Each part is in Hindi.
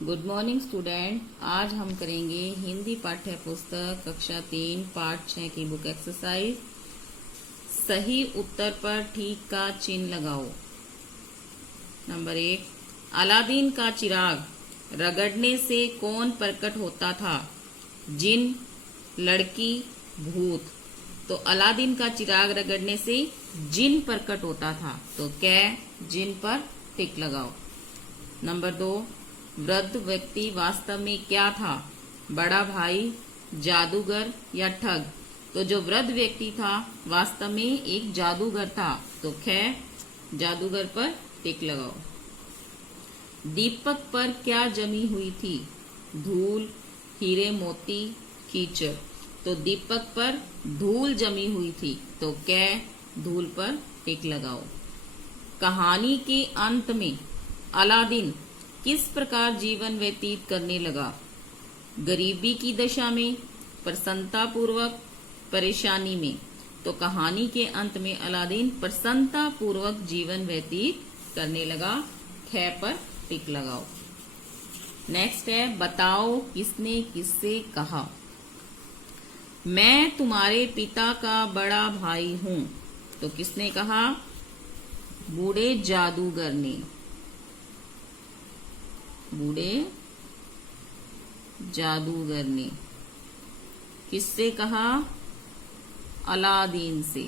Good morning student. आज हम करेंगे हिंदी पाठ्य पुस्तक कक्षा 3 पाठ 6 की बुक एक्सरसाइज। सही उत्तर पर ठीक का चिन्ह लगाओ। नंबर 1, अलादीन का चिराग रगड़ने से कौन प्रकट होता था? जिन, लड़की, भूत। तो अलादीन का चिराग रगड़ने से जिन प्रकट होता था, तो क्या जिन पर टिक लगाओ। नंबर 2, वृद्ध व्यक्ति वास्तव में क्या था? बड़ा भाई, जादूगर या ठग? तो जो वृद्ध व्यक्ति था वास्तव में एक जादूगर था, तो खैर जादूगर पर टिक लगाओ। दीपक पर क्या जमी हुई थी? धूल, हीरे मोती, कीचड़। तो दीपक पर धूल जमी हुई थी, तो क्या धूल पर टिक लगाओ। कहानी के अंत में अलादीन किस प्रकार जीवन व्यतीत करने लगा? गरीबी की दशा में, प्रसन्नता पूर्वक, परेशानी में? तो कहानी के अंत में अलादीन प्रसन्नता पूर्वक जीवन व्यतीत करने लगा। ख पर टिक लगाओ। नेक्स्ट है, बताओ किसने किससे कहा? मैं तुम्हारे पिता का बड़ा भाई हूं। तो किसने कहा? बूढ़े जादूगर ने। बूढ़े जादूगर ने किससे कहा? अलादीन से।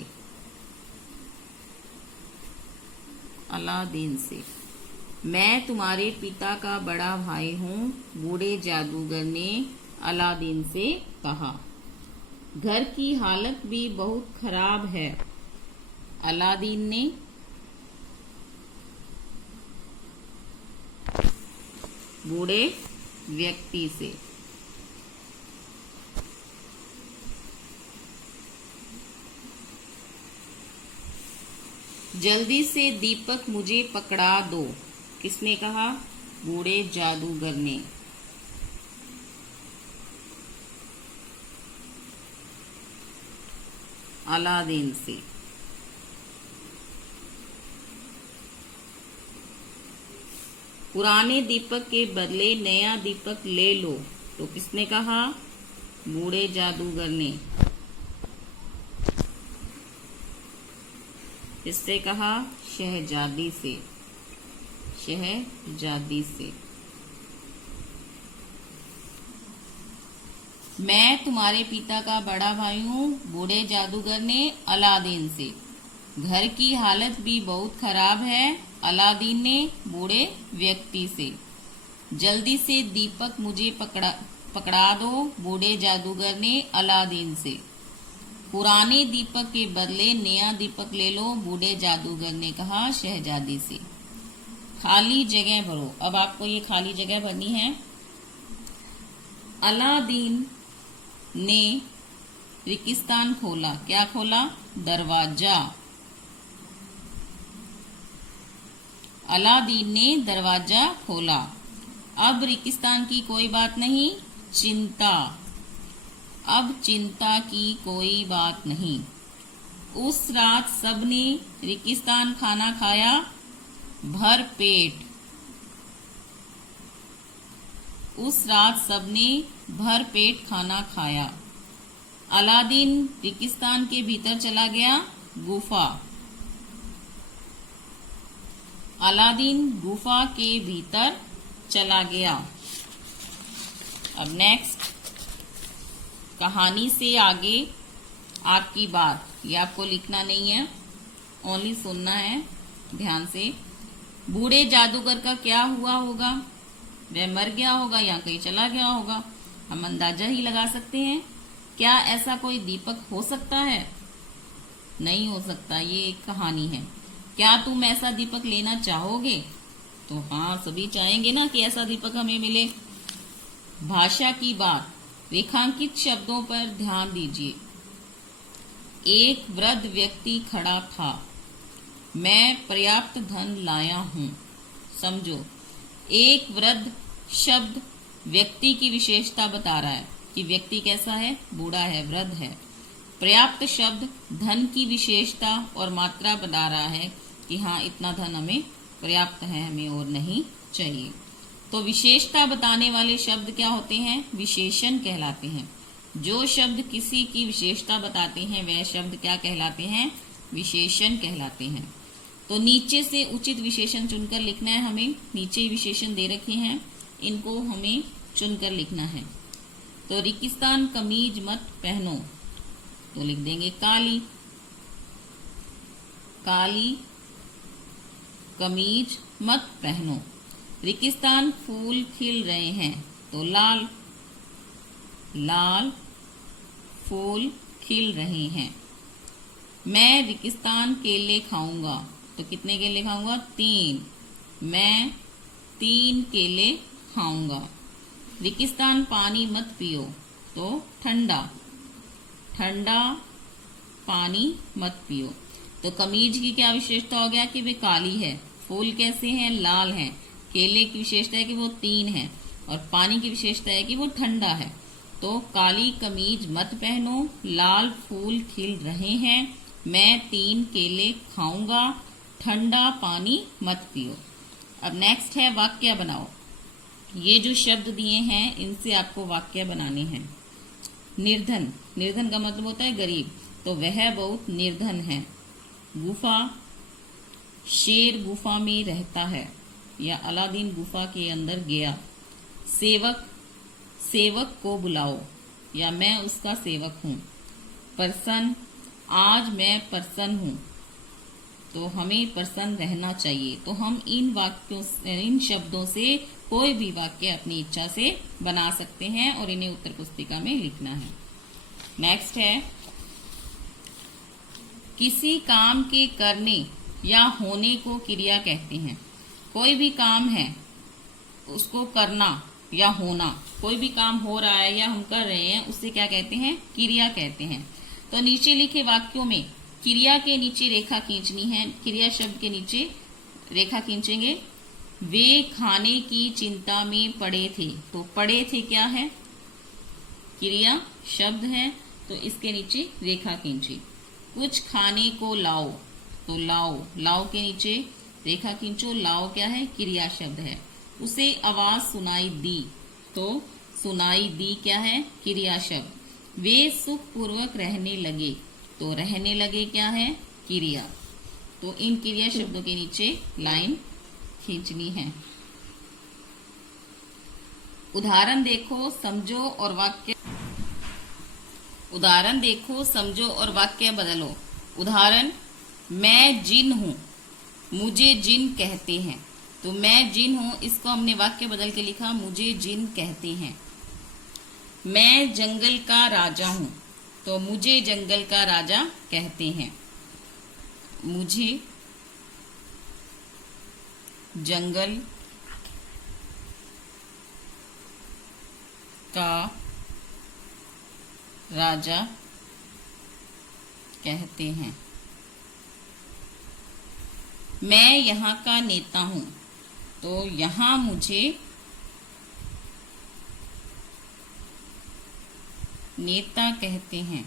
अलादीन से। मैं तुम्हारे पिता का बड़ा भाई हूं, बूढ़े जादूगर ने अलादीन से कहा। घर की हालत भी बहुत खराब है। अलादीन ने बूढ़े व्यक्ति से। जल्दी से दीपक मुझे पकड़ा दो। किसने कहा? बूढ़े जादूगर ने। अलादीन से। पुराने दीपक के बदले नया दीपक ले लो। तो किसने कहा? बूढ़े जादूगर ने। किससे कहा? शहजादी से। शहजादी से। मैं तुम्हारे पिता का बड़ा भाई हूँ, बूढ़े जादूगर ने अलादीन से। घर की हालत भी बहुत खराब है। अलादीन ने बूढ़े व्यक्ति से। जल्दी से दीपक मुझे पकड़ा दो। बूढ़े जादूगर ने अलादीन से। पुराने दीपक के बदले नया दीपक ले लो। बूढ़े जादूगर ने कहा शहजादी से। खाली जगह भरो। अब आपको ये खाली जगह भरनी है। अलादीन ने रेगिस्तान खोला। क्या खोला? दरवाजा। अलादीन ने दरवाजा खोला। अब रेगिस्तान की कोई बात नहीं, चिंता। अब चिंता की कोई बात नहीं। उस रात सबने रेगिस्तान खाना खाया भर पेट। उस रात सबने भर पेट खाना खाया। अलादीन रेगिस्तान के भीतर चला गया। गुफा। अलादीन गुफा के भीतर चला गया। अब नेक्स्ट, कहानी से आगे आपकी बात। ये आपको लिखना नहीं है, ओनली सुनना है ध्यान से। बूढ़े जादूगर का क्या हुआ होगा? वह मर गया होगा या कहीं चला गया होगा। हम अंदाजा ही लगा सकते हैं। क्या ऐसा कोई दीपक हो सकता है? नहीं हो सकता, ये एक कहानी है। क्या तुम ऐसा दीपक लेना चाहोगे? तो हाँ, सभी चाहेंगे ना कि ऐसा दीपक हमें मिले। भाषा की बात। रेखांकित शब्दों पर ध्यान दीजिए। एक वृद्ध व्यक्ति खड़ा था। मैं पर्याप्त धन लाया हूं। समझो, एक वृद्ध शब्द व्यक्ति की विशेषता बता रहा है कि व्यक्ति कैसा है? बूढ़ा है, वृद्ध है। पर्याप्त शब्द धन की विशेषता और मात्रा बता रहा है कि हाँ, इतना धन हमें पर्याप्त है, हमें और नहीं चाहिए। तो विशेषता बताने वाले शब्द क्या होते हैं? विशेषण कहलाते हैं। जो शब्द किसी की विशेषता बताते हैं वह शब्द क्या कहलाते हैं? विशेषण कहलाते हैं। तो नीचे से उचित विशेषण चुनकर लिखना है हमें। नीचे विशेषण दे रखे हैं, इनको हमें चुनकर लिखना है। तो रेगिस्तान कमीज मत पहनो, तो लिख देंगे काली। काली कमीज मत पहनो। रेगिस्तान फूल खिल रहे हैं, तो लाल। लाल फूल खिल रहे हैं। मैं रेगिस्तान केले खाऊंगा, तो कितने केले खाऊंगा? 3। मैं 3 केले खाऊंगा। रेगिस्तान पानी मत पियो, तो ठंडा। ठंडा पानी मत पियो। तो कमीज की क्या विशेषता हो गया? कि वे काली है। फूल कैसे हैं? लाल हैं। केले की विशेषता है कि वो 3 है, और पानी की विशेषता है कि वो ठंडा है। तो काली कमीज मत पहनो, लाल फूल खिल रहे हैं, मैं 3 केले खाऊंगा, ठंडा पानी मत पियो। अब नेक्स्ट है वाक्य बनाओ। ये जो शब्द दिए हैं इनसे आपको वाक्य बनाने हैं। निर्धन, निर्धन का मतलब होता है गरीब, तो वह बहुत निर्धन है। गुफा, शेर गुफा में रहता है, या अलादीन गुफा के अंदर गया। सेवक, सेवक को बुलाओ, या मैं उसका सेवक हूँ। प्रसन्न, आज मैं प्रसन्न हूँ, तो हमें प्रसन्न रहना चाहिए। तो हम इन वाक्यों से, इन शब्दों से कोई भी वाक्य अपनी इच्छा से बना सकते हैं और इन्हें उत्तर पुस्तिका में लिखना है। नेक्स्ट है किसी काम के करने या होने को क्रिया कहते हैं। कोई भी काम है उसको करना या होना, कोई भी काम हो रहा है या हम कर रहे हैं, उससे क्या कहते हैं? क्रिया कहते हैं। तो नीचे लिखे वाक्यों में क्रिया के नीचे रेखा खींचनी है। क्रिया शब्द के नीचे रेखा खींचेंगे। वे खाने की चिंता में पड़े थे, तो पड़े थे क्या है? क्रिया शब्द है, तो इसके नीचे रेखा खींची। कुछ खाने को लाओ, तो लाओ, लाओ के नीचे रेखा खींचो। लाओ क्या है? क्रिया शब्द है। उसे आवाज सुनाई दी, तो सुनाई दी क्या है? क्रिया शब्द। वे सुखपूर्वक रहने लगे, तो रहने लगे क्या है? क्रिया। तो इन क्रिया शब्दों के नीचे लाइन खींचनी है। उदाहरण देखो, समझो और वाक्य, उदाहरण देखो, समझो और वाक्य बदलो। उदाहरण, मैं जिन हूं, मुझे जिन कहते हैं। तो मैं जिन हूं, इसको हमने वाक्य बदल के लिखा, मुझे जिन कहते हैं। मैं जंगल का राजा हूं, तो मुझे जंगल का राजा कहते हैं। मुझे जंगल का राजा कहते हैं। मैं यहाँ का नेता हूं, तो यहाँ मुझे नेता कहते हैं।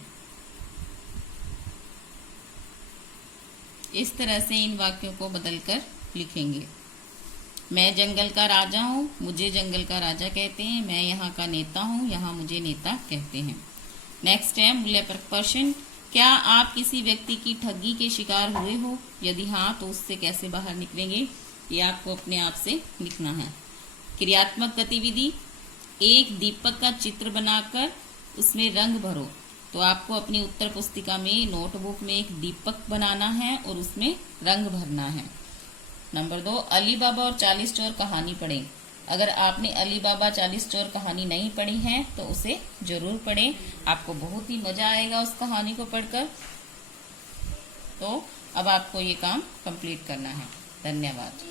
इस तरह से इन वाक्यों को बदलकर लिखेंगे। मैं जंगल का राजा हूँ, मुझे जंगल का राजा कहते हैं। मैं यहाँ का नेता हूँ, यहाँ मुझे नेता कहते हैं। नेक्स्ट है मूल्यपरक प्रश्न। क्या आप किसी व्यक्ति की ठगी के शिकार हुए हो? यदि हाँ, तो उससे कैसे बाहर निकलेंगे? ये आपको अपने आप से लिखना है। क्रियात्मक गतिविधि, एक दीपक का चित्र बनाकर उसमें रंग भरो। तो आपको अपनी उत्तर पुस्तिका में नोटबुक में एक दीपक बनाना है और उसमें रंग भरना है। नंबर 2, अली बाबा और 40 चोर कहानी पढ़ें। अगर आपने अली बाबा 40 चोर कहानी नहीं पढ़ी है तो उसे जरूर पढ़ें, आपको बहुत ही मजा आएगा उस कहानी को पढ़कर। तो अब आपको ये काम कंप्लीट करना है। धन्यवाद।